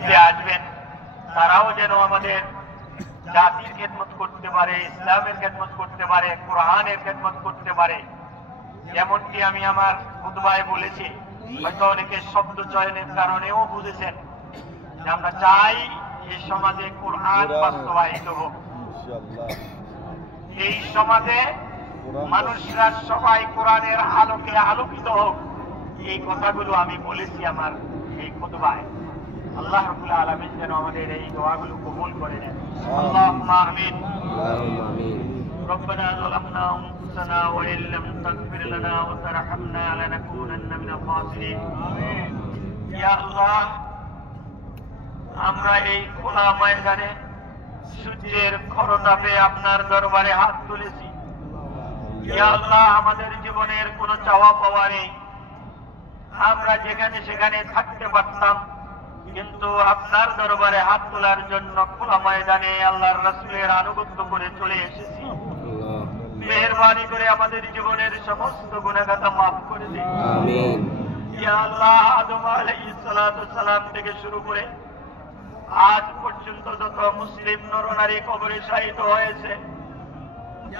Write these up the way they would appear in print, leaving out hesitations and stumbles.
দুনিয়াতে আসবেন তারাও যেন আমাদের জাতির খেদমত করতে পারে, ইসলামের খেদমত করতে পারে, কোরআনের খেদমত করতে পারে। যেমনটি আমি আমার খুতবায় বলেছি, হয়তো অনেকে শব্দ চয়নের কারণেও বুঝেছেন যে আমরা চাই এই সমাজে কোরআন বাস্তবায়িত হোক, এই সমাজে মানুষরা সবাই কোরআনের আলোকে আলোকিত হোক। এই কথাগুলো আমি বলেছি আমার এই খুতবায়। আল্লাহ রাব্বুল আলামিন যেন আমাদের এই দোয়াগুলো কবুল করে নেন। আল্লাহুম্মা আমিন। ربنا ظلمنا أنفسنا وإن لم تغفر لنا وترحمنا لنكونن من الخاسرين। يا الله, আমরা এই খোলা ময়দানে সূর্যের খরতাপে আপনার দরবারে হাত তুলেছি। ইয়া আল্লাহ, আমাদের জীবনের কোনো চাওয়া পাওয়া নেই, আমরা যেখানে সেখানে থাকতে পারতাম, কিন্তু আপনার দরবারে হাত তোলার জন্য খোলা ময়দানে আল্লাহর রাসূলের আনুগত্য করে চলে এসেছি। মেহেরবানি করে আমাদের জীবনের সমস্ত গুনাহগাতা মাফ করে দিন। আমিন। ইয়া আল্লাহ, আদম আলাইহিস সালাতু সালাম থেকে শুরু করে আজ পর্যন্ত যত মুসলিম নরনারী কবরে শাহিদ হয়েছে,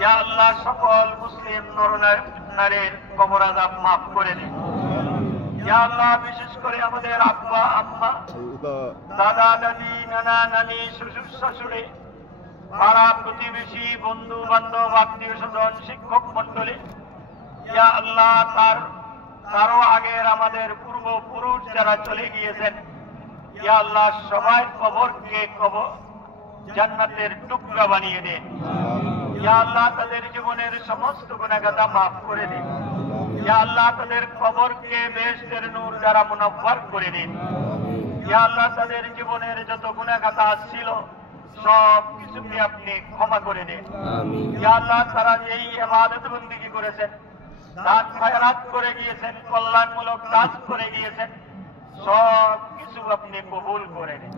ইয়া আল্লাহ, সকল মুসলিম নরনারীর কবর আযাব মাফ করে দিন। ইয়া আল্লাহ, বিশেষ করে আমাদের আব্বা আম্মা, দাদা দাদি, নানা নানি, শ্বশুর শাশুড়ি, পাড়া প্রতিবেশী, বন্ধু বান্ধব, আত্মীয় স্বজন, শিক্ষক মন্ডলী, ইয়া আল্লাহ, তারও আগের আমাদের পূর্বপুরুষ যারা চলে গিয়েছেন, ইয়া আল্লাহ, সবাই কবরকে জান্নাতের টুকরা বানিয়ে দেন। ইয়া আল্লাহ, তাদের জীবনের সমস্ত গুনাহগাতা মাফ করে দিন। ইয়া আল্লাহ, তাদের কবরকে বেহেশতের নূর দ্বারা মুনাফফার করে দিন। ইয়া আল্লাহ, তাদের জীবনের যত গুনাহগাতা ছিল সব কিছুকে আপনি ক্ষমা করে দিন। ইয়া আল্লাহ, তারা যেই ইবাদত বন্দেগী করেছেন, দান খয়রাত করে গিয়েছেন, কল্যাণমূলক কাজ করে গিয়েছেন, সব কিছু আপনি কবুল করে নিন।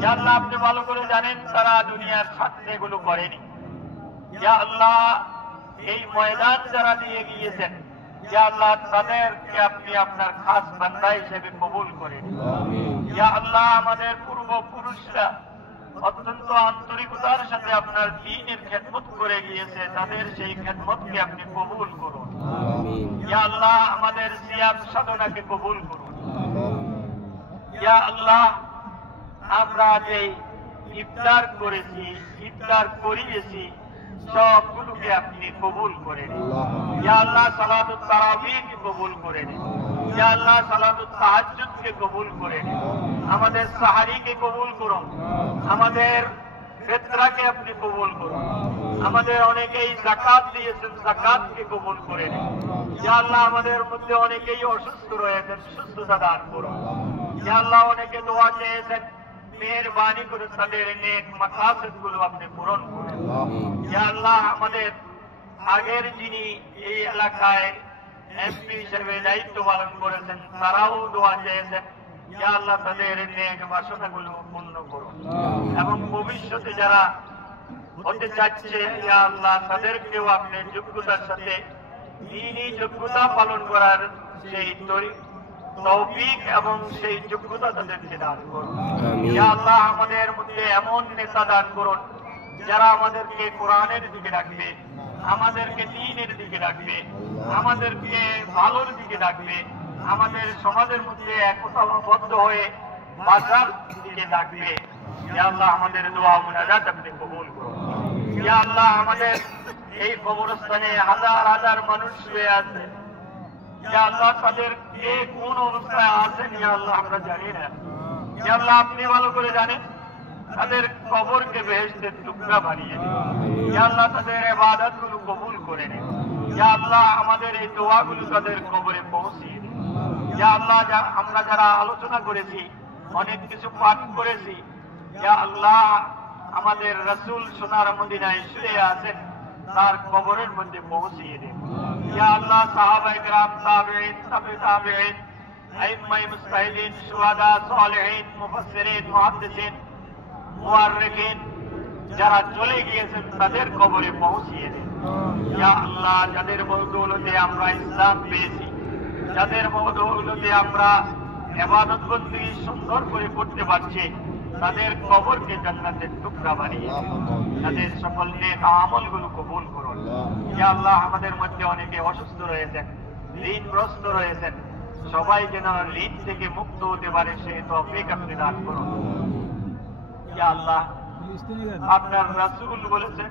ইয়া আল্লাহ, আপনি ভালো করে জানেন তারা দুনিয়ার স্বার্থে এগুলো করেনি। ইয়া আল্লাহ, এই ময়দান যারা দিয়ে গিয়েছেন, ইয়া আল্লাহ, তাদেরকে আপনি আপনার খাস বান্দা হিসেবে কবুল করে নিন। ইয়া আল্লাহ, আমাদের পূর্বপুরুষরা অত্যন্ত আন্তরিকতার সাথে আপনার দ্বীনের খেদমত করে গিয়েছে, তাদের সেই খেদমতকে আপনি কবুল করুন। ইয়া আল্লাহ, আমাদের সিয়াম সাধনাকে কবুল করুন। ইয়া আল্লাহ, আমরা যে ইফতার করেছি, ইফতার করিয়েছি, সবগুলোকে আপনি কবুল করে নিন। ইয়া আল্লাহ, সালাতুত তারাবিহকে কবুল করে নিন। ইয়া আল্লাহ, সালাতুত তাহাজ্জুদকে কবুল করে নিন। আমাদের সাহারিকে কবুল করুন, আমাদের ফিতরাকে আপনি কবুল করুন। আমাদের অনেকেই যাকাত দিয়েছেন, যাকাতকে কবুল করে নিন। ইয়া আল্লাহ, আমাদের মধ্যে অনেকেই অসুস্থ রয়েছেন, সুস্থতা দান করুন। ইয়া আল্লাহ, অনেকে দোয়া চেয়েছেন, মেহেরবানি করে তাদের নেক মাকাসিদ গুলো আপনি পূরণ করুন। ইয়া আল্লাহ, আমাদের আগের যিনি এই এলাকায় এমপি হিসেবে দায়িত্ব পালন করেছেন, তারাও দোয়া চেয়েছেন। ইয়া আল্লাহ, তাদের নেক বাসনাগুলো পূর্ণ করুন এবং ভবিষ্যতে যারা হতে চাচ্ছে, ইয়া আল্লাহ, তাদেরকেও আপনি যোগ্যতার সাথে দ্বীনী যোগ্যতা পালন করার সেই তৌফিক এবং সেই যোগ্যতা তাদেরকে দান করুন। ইয়া আল্লাহ, আমাদের মধ্যে এমন নেতা দান করুন যারা আমাদেরকে কোরআনের দিকে রাখবে, আমাদেরকে দ্বীনের দিকে রাখবে, আমাদেরকে ভালোর দিকে রাখবে, আমাদের সমাজের মধ্যে একতাবদ্ধ হয়ে বাঁচার দিকে রাখবে। ইয়া আল্লাহ, আমাদের দোয়া মুনাজাত আপনি কবুল করুন। ইয়া আল্লাহ, আমাদের এই কবরস্থানে হাজার হাজার মানুষ শুয়ে আছে, ইয়া আল্লাহ, তাদের কে কোন অবস্থায় আছেন ইয়া আল্লাহ আমরা জানি না। ইয়া আল্লাহ, আপনি ভালো করে জানেন। তাদের কবরকে বেহেশতের টুকরা বানিয়ে দিন। ইয়া আল্লাহ, তাদের ইবাদত গুলো কবুল করে নিন। ইয়া আল্লাহ, আমাদের এই দোয়াগুলো তাদের কবরে পৌঁছিয়ে দিন। ইয়া আল্লাহ, আমরা যারা আলোচনা করেছি, অনেক কিছু পাঠ করেছি, ইয়া আল্লাহ, আমাদের রাসূল সোনার মদিনায় শুয়ে আছেন, তার কবরের মধ্যে পৌঁছিয়ে দিন। ইয়া আল্লাহ, সাহাবায়ে কেরাম, তাবেঈন, তাবে তাবেঈন, আইম্মায়ে মুজতাহিদিন, শুহাদা, সালেহিন, মুফাসসিরিন, মুহাদ্দিসিন, মুআররিখিন যারা চলে গিয়েছেন, তাদের কবরে পৌঁছিয়ে দিন। ইয়া আল্লাহ, যাদের বদৌলতে আমরা ইসলাম পেয়েছি, যাদের বদৌলতে আমরা ইবাদত বন্দেগী সুন্দর করে করতে পারছে, তাদের কবরকে জান্নাতের টুকরা বানিয়ে তাদের সকল নেক আমলগুলো কবুল করুন। ইয়া আল্লাহ, আমাদের মধ্যে অনেকে অসুস্থ রয়েছেন, ঋণগ্রস্ত রয়েছেন, সবাই যেন ঋণ থেকে মুক্ত হতে পারে সেই তৌফিক আপনি দান করুন। ইয়া আল্লাহ, আপনার রাসূল বলেছেন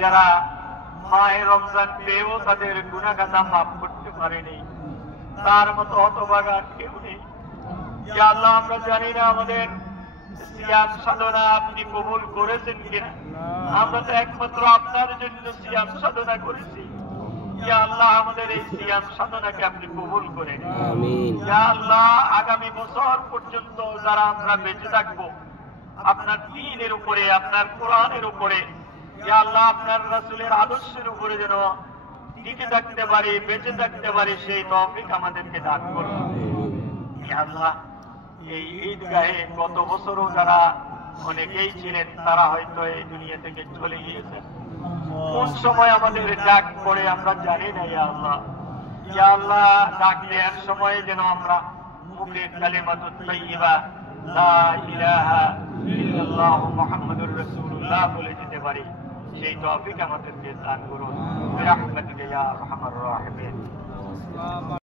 যারা মাহে রমজান পেয়েও তাদের গুনাহগাতা মাফ করতে পারেনি, তার মতো হতভাগা আর কেউ নেই। ইয়া আল্লাহ, আমরা জানি না আমাদের সিয়াম সাধনা আপনি কবুল করেছেন কিনা, আমরা তো একমাত্র আপনার জন্য সিয়াম সাধনা করেছি। ইয়া আল্লাহ, আমাদের এই সিয়াম সাধনাকে আপনি কবুল করে নিন। আমিন। ইয়া আল্লাহ, আগামী বছর পর্যন্ত যারা আমরা বেঁচে থাকবো আপনার দ্বীনের উপরে, আপনার কোরআনের উপরে, ইয়া আল্লাহ আপনার রাসূলের আদর্শের উপরে যেন টিকে থাকতে পারি, বেঁচে থাকতে পারি, সেই তৌফিক আমাদেরকে দান করুন। ইয়া আল্লাহ, এই ঈদগাহে গত বছরও যারা অনেকেই ছিলেন তারা হয়তো এই দুনিয়া থেকে চলে গিয়েছেন, কোন সময় আমাদের ডাক পড়ে আমরা জানি না। ইয়া আল্লাহ, ইয়া আল্লাহ, ডাক দেওয়ার সময় যেন আমরা মুখে কালিমাতুত তাইয়্যিবা লা ইলাহা ইল্লাল্লাহ মুহাম্মাদুর রাসূলুল্লাহ বলে যেতে পারি, সেই তৌফিক আমাদেরকে দান করুন। বিরহমাতিকা ইয়া আরহামার রাহিমিন।